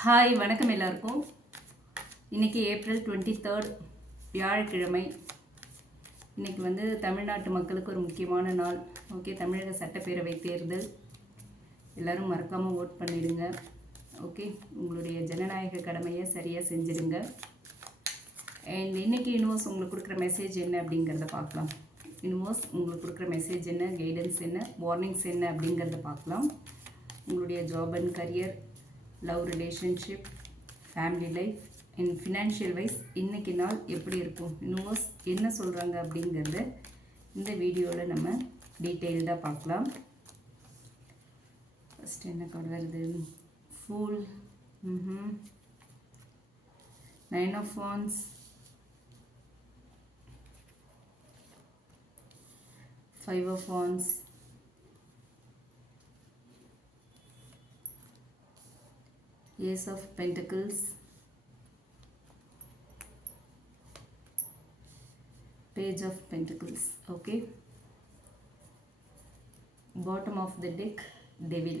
Hi வணக்கம் எல்லாருக்கும். இன்றைக்கி ஏப்ரல் 23 வியாழக்கிழமை. இன்றைக்கி தமிழ்நாட்டு மக்களுக்கு ஒரு முக்கியமான நாள். ஓகே, தமிழக சட்டப்பேரவை தேர்தல். எல்லோரும் மறக்காமல் ஓட் பண்ணிடுங்க. ஓகே, உங்களுடைய ஜனநாயக கடமையை சரியாக செஞ்சிடுங்க. அண்ட் இன்றைக்கி யூனிவர்ஸ் உங்களுக்கு கொடுக்குற மெசேஜ் என்ன அப்படிங்கிறத பார்க்கலாம். யூனிவர்ஸ் உங்களுக்கு கொடுக்குற மெசேஜ் என்ன, கைடன்ஸ் என்ன, வார்னிங்ஸ் என்ன அப்படிங்கிறத பார்க்கலாம். உங்களுடைய job and career, love relationship, family life and financial wise இன்றைக்கி நாள் எப்படி இருக்கும், யூனிவர்ஸ் என்ன சொல்கிறாங்க அப்படிங்கிறத இந்த வீடியோவில் நம்ம டீட்டெயில்டாக பார்க்கலாம். ஃபஸ்ட் என்ன கார்டு வருது? Fool, 9 of Wands, 5 of Wands, Ace of Pentacles, Page of Pentacles. Okay, bottom of the deck, Devil.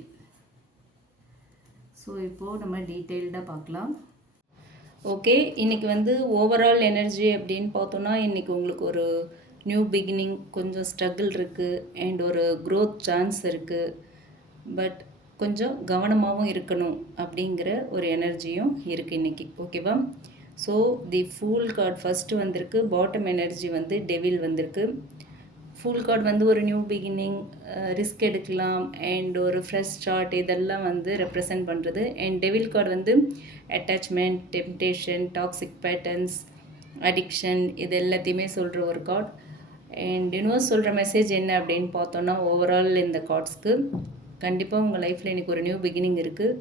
So இப்போது நம்ம டீட்டெயில்டாக பார்க்கலாம். ஓகே, இன்றைக்கி ஓவரால் எனர்ஜி அப்படின்னு பார்த்தோன்னா இன்றைக்கி உங்களுக்கு ஒரு நியூ பிகினிங், கொஞ்சம் ஸ்ட்ரகிள் இருக்குது அண்ட் ஒரு க்ரோத் சான்ஸ் இருக்குது. பட் கொஞ்சம் கவனமாகவும் இருக்கணும் அப்படிங்கிற ஒரு எனர்ஜியும் இருக்குது இன்றைக்கி. ஓகேவா? So the fool card first வந்திருக்கு. பாட்டம் எனர்ஜி டெவில் வந்திருக்கு. ஃபுல் கார்டு ஒரு நியூ பிகினிங், ரிஸ்க் எடுக்கலாம் அண்ட் ஒரு ஃப்ரெஷ் ஸ்டார்ட், இதெல்லாம் ரெப்ரசன்ட் பண்ணுறது. And devil card attachment, temptation, toxic patterns, addiction, இது எல்லாத்தையுமே சொல்கிற ஒரு கார்டு. அண்ட் யூனிவர்ஸ் சொல்கிற மெசேஜ் என்ன அப்படின்னு பார்த்தோன்னா, ஓவரால் இந்த கார்ட்ஸ்க்கு கண்டிப்பாக உங்கள் லைஃப்பில் இன்றைக்கி ஒரு நியூ பிகினிங் இருக்குது.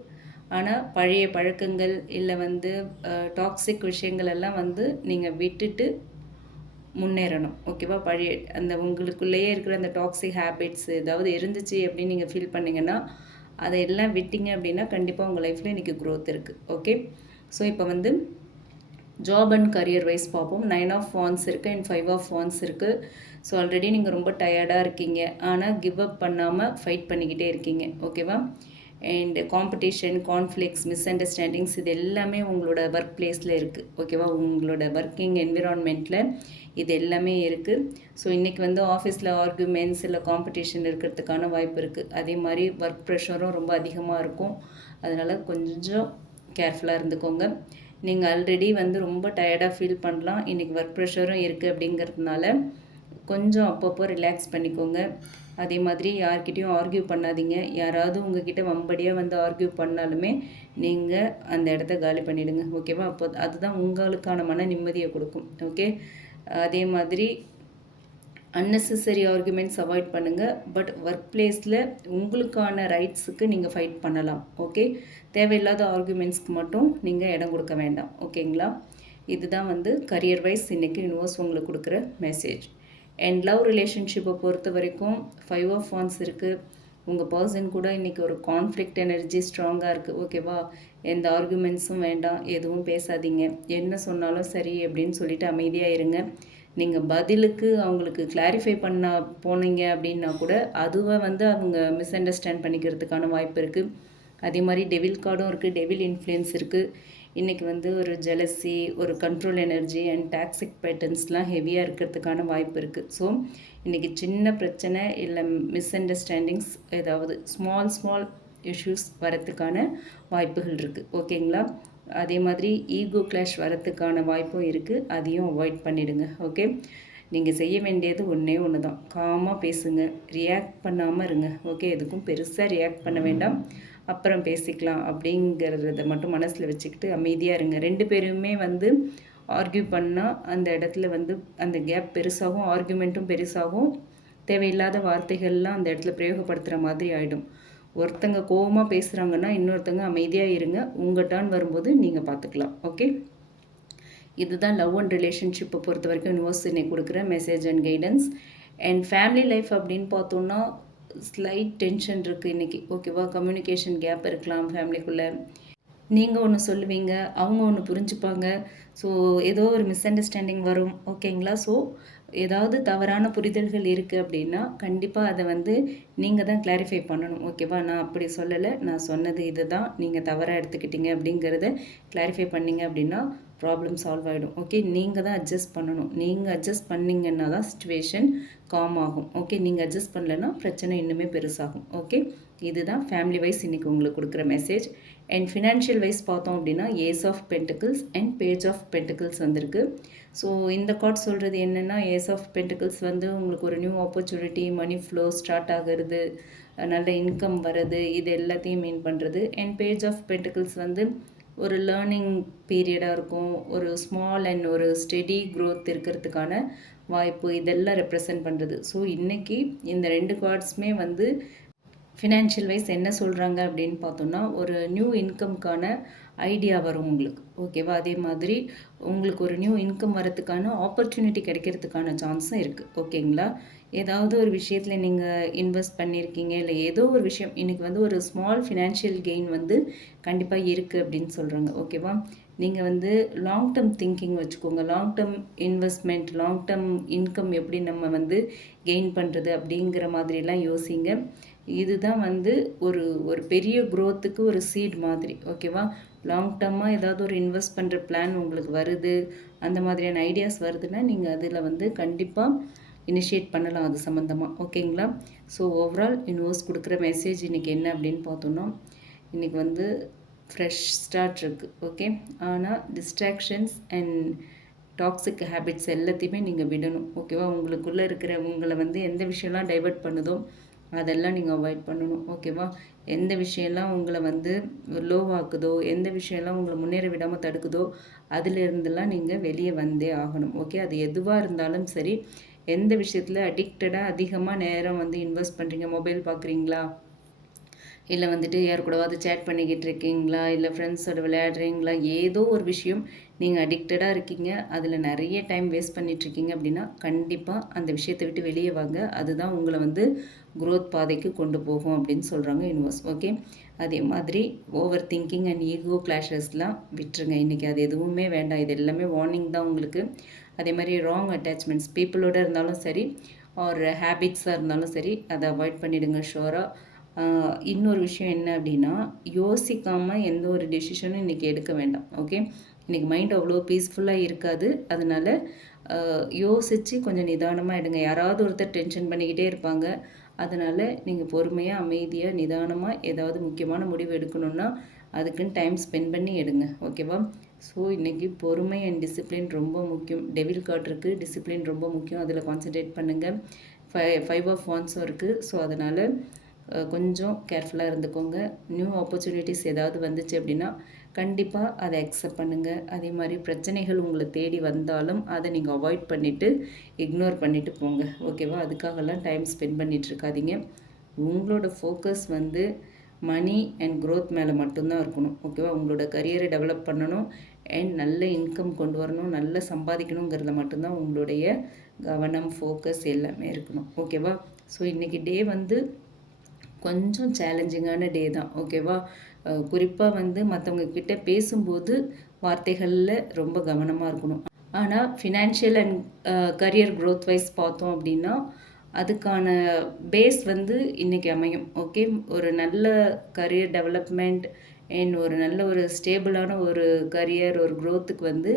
ஆனால் பழைய பழக்கங்கள் இல்லை டாக்ஸிக் விஷயங்கள் எல்லாம் நீங்கள் விட்டுட்டு முன்னேறணும். ஓகேவா? பழைய அந்த உங்களுக்குள்ளேயே இருக்கிற அந்த டாக்ஸிக் ஹேபிட்ஸ் ஏதாவது இருந்துச்சு அப்படின்னு நீங்கள் ஃபீல் பண்ணிங்கன்னா அதை எல்லாம் விட்டீங்க அப்படின்னா கண்டிப்பாக உங்கள் லைஃப்பில் இன்றைக்கி க்ரோத் இருக்குது. ஓகே, ஸோ இப்போ ஜாப் அண்ட் கரியர் வைஸ் பார்ப்போம். 9 of Wands இருக்குது அண்ட் 5 of Wands இருக்குது. ஸோ ஆல்ரெடி நீங்கள் ரொம்ப டயர்டாக இருக்கீங்க, ஆனால் கிவ் அப் பண்ணாமல் ஃபைட் பண்ணிக்கிட்டே இருக்கீங்க. ஓகேவா? And competition, conflicts, miss understandings, இது எல்லாமே உங்களோட ஒர்க் பிளேஸில் இருக்குது. ஓகேவா? உங்களோட ஒர்க்கிங் என்விரான்மெண்ட்டில் இது எல்லாமே இருக்குது. ஸோ இன்றைக்கி ஆஃபீஸில் ஆர்குமெண்ட்ஸ் இல்லை காம்படிஷன் இருக்கிறதுக்கான வாய்ப்பு இருக்குது. அதே மாதிரி ஒர்க் ப்ரெஷரும் ரொம்ப அதிகமாக இருக்கும். அதனால் கொஞ்சம் கேர்ஃபுல்லாக இருந்துக்கோங்க. நீங்கள் ஆல்ரெடி ரொம்ப டயர்டாக ஃபீல் பண்ணலாம். இன்றைக்கி ஒர்க் ப்ரெஷரும் இருக்குது அப்படிங்கிறதுனால கொஞ்சம் அப்பப்போ ரிலாக்ஸ் பண்ணிக்கோங்க. அதே மாதிரி யார்கிட்டையும் ஆர்கியூ பண்ணாதீங்க. யாராவது உங்ககிட்ட வம்படியாக ஆர்கியூ பண்ணாலுமே நீங்கள் அந்த இடத்த காலி பண்ணிவிடுங்க. ஓகேவா? அப்போ அதுதான் உங்களுக்கான மன நிம்மதியை கொடுக்கும். ஓகே, அதே மாதிரி அன்னெசரி ஆர்குமெண்ட்ஸ் அவாய்ட் பண்ணுங்கள். பட் ஒர்க் பிளேஸில் உங்களுக்கான ரைட்ஸுக்கு நீங்கள் ஃபைட் பண்ணலாம். ஓகே, தேவையில்லாத ஆர்குமெண்ட்ஸ்க்கு மட்டும் நீங்கள் இடம் கொடுக்க வேண்டாம். ஓகேங்களா? இதுதான் கரியர் வைஸ் இன்றைக்கி யூனிவர்ஸ் உங்களுக்கு கொடுக்குற மெசேஜ். அண்ட் லவ் ரிலேஷன்ஷிப்பை பொறுத்த வரைக்கும் 5 of Wands இருக்குது. உங்கள் பர்சன் கூட இன்றைக்கி ஒரு கான்ஃப்ளிக்ட் எனர்ஜி ஸ்ட்ராங்காக இருக்குது. ஓகேவா? எந்த ஆர்குமெண்ட்ஸும் வேண்டாம், எதுவும் பேசாதீங்க. என்ன சொன்னாலும் சரி அப்படின்னு சொல்லிட்டு அமைதியாக இருங்க. நீங்கள் பதிலுக்கு அவங்களுக்கு கிளாரிஃபை பண்ண போனீங்க அப்படின்னா கூட அதுவை அவங்க மிஸ் அண்டர்ஸ்டாண்ட் பண்ணிக்கிறதுக்கான வாய்ப்பு இருக்குது. அதே மாதிரி டெவில் கார்டும் இருக்குது, டெவில் இன்ஃப்ளூயன்ஸ் இருக்குது. இன்றைக்கி ஒரு ஜெலசி, ஒரு கண்ட்ரோல் எனர்ஜி அண்ட் டாக்ஸிக் பேட்டர்ன்ஸ்லாம் ஹெவியாக இருக்கிறதுக்கான வாய்ப்பு இருக்குது. ஸோ இன்றைக்கி சின்ன பிரச்சனை இல்லை மிஸ் அண்டர்ஸ்டாண்டிங்ஸ், ஏதாவது ஸ்மால் இஷ்யூஸ் வரத்துக்கான வாய்ப்புகள் இருக்குது. ஓகேங்களா? அதே மாதிரி ஈகோ கிளாஷ் வரத்துக்கான வாய்ப்பும் இருக்குது. அதையும் அவாய்ட் பண்ணிவிடுங்க. ஓகே, நீங்கள் செய்ய வேண்டியது ஒன்றே ஒன்று தான், காமாக பேசுங்க, ரியாக்ட் பண்ணாமல் இருங்க. ஓகே, எதுக்கும் பெருசாக ரியாக்ட் பண்ண வேண்டாம், அப்புறம் பேசிக்கலாம் அப்படிங்கிறத மட்டும் மனசில் வச்சுக்கிட்டு அமைதியாக இருங்க. 2 பேருமே ஆர்கியூ பண்ணால் அந்த இடத்துல அந்த கேப் பெருசாகும், ஆர்கியூமெண்ட்டும் பெருசாகும், தேவையில்லாத வார்த்தைகள்லாம் அந்த இடத்துல பிரயோகப்படுத்துகிற மாதிரி ஆகிடும். ஒருத்தங்க கோபமாக பேசுகிறாங்கன்னா இன்னொருத்தங்க அமைதியாக இருங்க. உங்கள் டர்ன் வரும்போது நீங்கள் பார்த்துக்கலாம். ஓகே, இதுதான் லவ் அண்ட் ரிலேஷன்ஷிப்பை பொறுத்த வரைக்கும் யூனிவர்ஸ் இன்னைக்கு கொடுக்குற message and guidance. And family life அப்படின்னு பார்த்தோன்னா ஸ்லைட் டென்ஷன் இருக்குது இன்றைக்கி. ஓகேவா? கம்யூனிகேஷன் கேப் இருக்கலாம் ஃபேமிலிக்குள்ளே. நீங்கள் ஒன்று சொல்லுவீங்க, அவங்க ஒன்று புரிஞ்சுப்பாங்க. ஸோ ஏதோ ஒரு மிஸ் அண்டர்ஸ்டாண்டிங் வரும். ஓகேங்களா? ஸோ ஏதாவது தவறான புரிதல்கள் இருக்குது அப்படின்னா கண்டிப்பாக அதை வந்து நீங்கள் தான் கிளாரிஃபை பண்ணணும். ஓகேவா? நான் அப்படி சொல்லலை, நான் சொன்னது இதுதான், நீங்கள் தவறாக எடுத்துக்கிட்டீங்க அப்படிங்கிறத கிளாரிஃபை பண்ணீங்க அப்படின்னா ப்ராப்ளம் சால்வ் ஆகிடும். ஓகே, நீங்கள் தான் அட்ஜஸ்ட் பண்ணணும். நீங்கள் அட்ஜஸ்ட் பண்ணிங்கன்னா தான் சுச்சுவேஷன் காம் ஆகும். ஓகே, நீங்கள் அட்ஜஸ்ட் பண்ணலைன்னா பிரச்சனை இன்னுமே பெருசாகும். ஓகே, இதுதான் ஃபேமிலி வைஸ் இன்றைக்கி உங்களுக்கு கொடுக்குற மெசேஜ். அண்ட் ஃபினான்ஷியல் வைஸ் பார்த்தோம் அப்படின்னா ace of pentacles and page of pentacles வந்திருக்கு. ஸோ இந்த கார்ட் சொல்கிறது என்னென்னா, ஏஸ் ஆஃப் பென்டிகிள்ஸ் வந்து உங்களுக்கு ஒரு new opportunity, money flow start ஆகிறது, நல்ல இன்கம் வர்றது, இது எல்லாத்தையும் மீன் பண்ணுறது. அண்ட் பேஜ் ஆஃப் பென்டிகிள்ஸ் வந்து ஒரு லேர்னிங் பீரியடாக இருக்கும், ஒரு ஸ்மால் அண்ட் ஒரு ஸ்டெடி க்ரோத் இருக்கிறதுக்கான வாய்ப்பு, இதெல்லாம் ரெப்ரசன்ட் பண்ணுறது. ஸோ இன்றைக்கி இந்த 2 கார்ட்ஸுமே வந்து ஃபினான்ஷியல் வைஸ் என்ன சொல்கிறாங்க அப்படின்னு பார்த்தோன்னா, ஒரு நியூ இன்கம்க்கான ஐடியா வரும் உங்களுக்கு. ஓகேவா? அதே மாதிரி உங்களுக்கு ஒரு நியூ இன்கம் வரத்துக்கான ஆப்பர்ச்சுனிட்டி கிடைக்கிறதுக்கான சான்ஸும் இருக்குது. ஓகேங்களா? ஏதாவது ஒரு விஷயத்தில் நீங்கள் இன்வெஸ்ட் பண்ணியிருக்கீங்க, இல்லை ஏதோ ஒரு விஷயம் இன்றைக்கி வந்து ஒரு ஸ்மால் ஃபினான்ஷியல் கெயின் வந்து கண்டிப்பாக இருக்குது அப்படின்னு சொல்கிறாங்க. ஓகேவா? நீங்கள் வந்து லாங் டேர்ம் திங்கிங் வச்சுக்கோங்க. Long term investment, long term income எப்படி நம்ம வந்து கெயின் பண்ணுறது அப்படிங்கிற மாதிரிலாம் யோசிங்க. இதுதான் வந்து ஒரு ஒரு பெரிய க்ரோத்துக்கு ஒரு சீட் மாதிரி. ஓகேவா? லாங் டேர்மாக ஏதாவது ஒரு இன்வெஸ்ட் பண்ணுற பிளான் உங்களுக்கு வருது, அந்த மாதிரியான ஐடியாஸ் வருதுன்னா நீங்கள் அதில் வந்து கண்டிப்பாக இனிஷியேட் பண்ணலாம் அது சம்மந்தமாக. ஓகேங்களா? ஸோ ஓவரால் யூனிவர்ஸ் கொடுக்குற மெசேஜ் இன்றைக்கி என்ன அப்படின்னு பார்த்தோன்னா, இன்றைக்கி வந்து ஃப்ரெஷ் ஸ்டார்ட் இருக்குது. ஓகே, ஆனால் டிஸ்ட்ராக்ஷன்ஸ் அண்ட் டாக்ஸிக் ஹேபிட்ஸ் எல்லாத்தையுமே நீங்கள் விடணும். ஓகேவா? உங்களுக்குள்ளே இருக்கிற உங்களை வந்து எந்த விஷயம்லாம் டைவர்ட் பண்ணுதோ அதெல்லாம் நீங்கள் அவாய்ட் பண்ணணும். ஓகேவா? எந்த விஷயம்லாம் உங்களை வந்து லோவாக்குதோ, எந்த விஷயம்லாம் உங்களை முன்னேற விடாமல் தடுக்குதோ அதிலிருந்தெல்லாம் நீங்கள் வெளியே வந்தே ஆகணும். ஓகே, அது எதுவாக இருந்தாலும் சரி. எந்த விஷயத்தில் அடிக்டடாக அதிகமாக நேரம் வந்து இன்வெஸ்ட் பண்ணுறீங்க, மொபைல் பார்க்குறீங்களா, இல்லை வந்துட்டு யார் கூடவாவது சேட் பண்ணிக்கிட்டு இருக்கீங்களா, இல்லை ஃப்ரெண்ட்ஸோட விளையாடுறீங்களா, ஏதோ ஒரு விஷயம் நீங்கள் அடிக்டடாக இருக்கீங்க, அதில் நிறைய டைம் வேஸ்ட் பண்ணிகிட்ருக்கீங்க அப்படின்னா கண்டிப்பாக அந்த விஷயத்தை விட்டு வெளியே வாங்க. அதுதான் உங்களை வந்து க்ரோத் பாதைக்கு கொண்டு போகும் அப்படின்னு சொல்கிறாங்க யூனிவர்ஸ். ஓகே, அதே மாதிரி ஓவர் திங்கிங் அண்ட் ஈகோ கிளாஷஸ்லாம் விட்டுருங்க இன்றைக்கி. அது எதுவுமே வேண்டாம். இது எல்லாமே வார்னிங் தான் உங்களுக்கு. அதே மாதிரி ராங் அட்டாச்மெண்ட்ஸ் பீப்புளோடு இருந்தாலும் சரி, ஒரு ஹேபிட்ஸாக இருந்தாலும் சரி, அதை அவாய்ட் பண்ணிவிடுங்க ஷோராக. இன்னொரு விஷயம் என்ன அப்படின்னா, யோசிக்காமல் எந்த ஒரு டெசிஷனும் இன்றைக்கி எடுக்க வேண்டாம். ஓகே, இன்றைக்கி மைண்ட் அவ்வளோ பீஸ்ஃபுல்லாக இருக்காது. அதனால் யோசித்து கொஞ்சம் நிதானமாக எடுங்க. யாராவது ஒருத்தர் டென்ஷன் பண்ணிக்கிட்டே இருப்பாங்க. அதனால் நீங்கள் பொறுமையாக, அமைதியாக, நிதானமாக ஏதாவது முக்கியமான முடிவு எடுக்கணுன்னா அதுக்குன்னு டைம் ஸ்பெண்ட் பண்ணி எடுங்க. ஓகேவா? ஸோ இன்றைக்கி பொறுமை அண்ட் டிசிப்ளின் ரொம்ப முக்கியம். டெவில் கார்ட் இருக்குது, டிசிப்ளின் ரொம்ப முக்கியம். அதில் கான்சன்ட்ரேட் பண்ணுங்கள். 5 ஆஃப் வாண்ட்ஸும் இருக்குது. ஸோ அதனால் கொஞ்சம் கேர்ஃபுல்லாக இருந்துக்கோங்க. நியூ ஆப்பர்ச்சுனிட்டிஸ் ஏதாவது வந்துச்சு அப்படின்னா கண்டிப்பாக அதை அக்செப்ட் பண்ணுங்கள். அதே மாதிரி பிரச்சனைகள் உங்களை தேடி வந்தாலும் அதை நீங்கள் அவாய்ட் பண்ணிவிட்டு இக்னோர் பண்ணிவிட்டு போங்க. ஓகேவா? அதுக்காகலாம் டைம் ஸ்பெண்ட் பண்ணிகிட்ருக்காதீங்க. உங்களோட ஃபோக்கஸ் வந்து மணி அண்ட் க்ரோத் மேலே மட்டும்தான் இருக்கணும். ஓகேவா? உங்களோட கரியரை டெவலப் பண்ணணும் அண்ட் நல்ல இன்கம் கொண்டு வரணும், நல்ல சம்பாதிக்கணுங்கிறத மட்டும்தான் உங்களுடைய கவனம், ஃபோக்கஸ் எல்லாமே இருக்கணும். ஓகேவா? ஸோ இன்றைக்கி டே வந்து கொஞ்சம் சேலஞ்சிங்கான டே தான். ஓகேவா? குறிப்பாக வந்து மற்றவங்க கிட்ட பேசும்போது வார்த்தைகளில் ரொம்ப கவனமாக இருக்கணும். ஆனால் financial and career growth wise பார்த்தோம் அப்படின்னா அதுக்கான பேஸ் வந்து இன்றைக்கி அமையும். ஓகே, ஒரு நல்ல கரியர் டெவலப்மெண்ட் அண்ட் ஒரு நல்ல ஒரு ஸ்டேபிளான ஒரு கரியர், ஒரு க்ரோத்துக்கு வந்து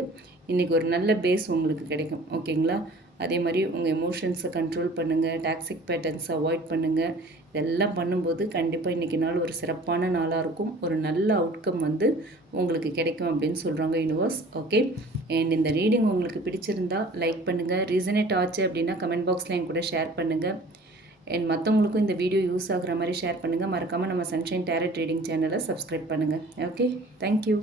இன்றைக்கி ஒரு நல்ல பேஸ் உங்களுக்கு கிடைக்கும். ஓகேங்களா? அதே மாதிரி உங்கள் எமோஷன்ஸை கண்ட்ரோல் பண்ணுங்கள், டாக்ஸிக் பேட்டர்ன்ஸை அவாய்ட் பண்ணுங்கள். இதெல்லாம் பண்ணும்போது கண்டிப்பாக இன்றைக்கி நாள் ஒரு சிறப்பான நாளாக இருக்கும். ஒரு நல்ல அவுட்கம் வந்து உங்களுக்கு கிடைக்கும் அப்படின்னு சொல்கிறாங்க யூனிவர்ஸ். ஓகே, அண்ட் இந்த ரீடிங் உங்களுக்கு பிடிச்சிருந்தா லைக் பண்ணுங்கள். ரீசனேட் ஆச்சு அப்படின்னா கமெண்ட் பாக்ஸில் என் கூட ஷேர் பண்ணுங்கள். அண்ட் மற்றவங்களுக்கும் இந்த வீடியோ யூஸ் ஆகுற மாதிரி ஷேர் பண்ணுங்கள். மறக்காமல் நம்ம சன்ஷைன் டேரட் ரீடிங் சேனலை சப்ஸ்கிரைப் பண்ணுங்கள். Okay, thank you.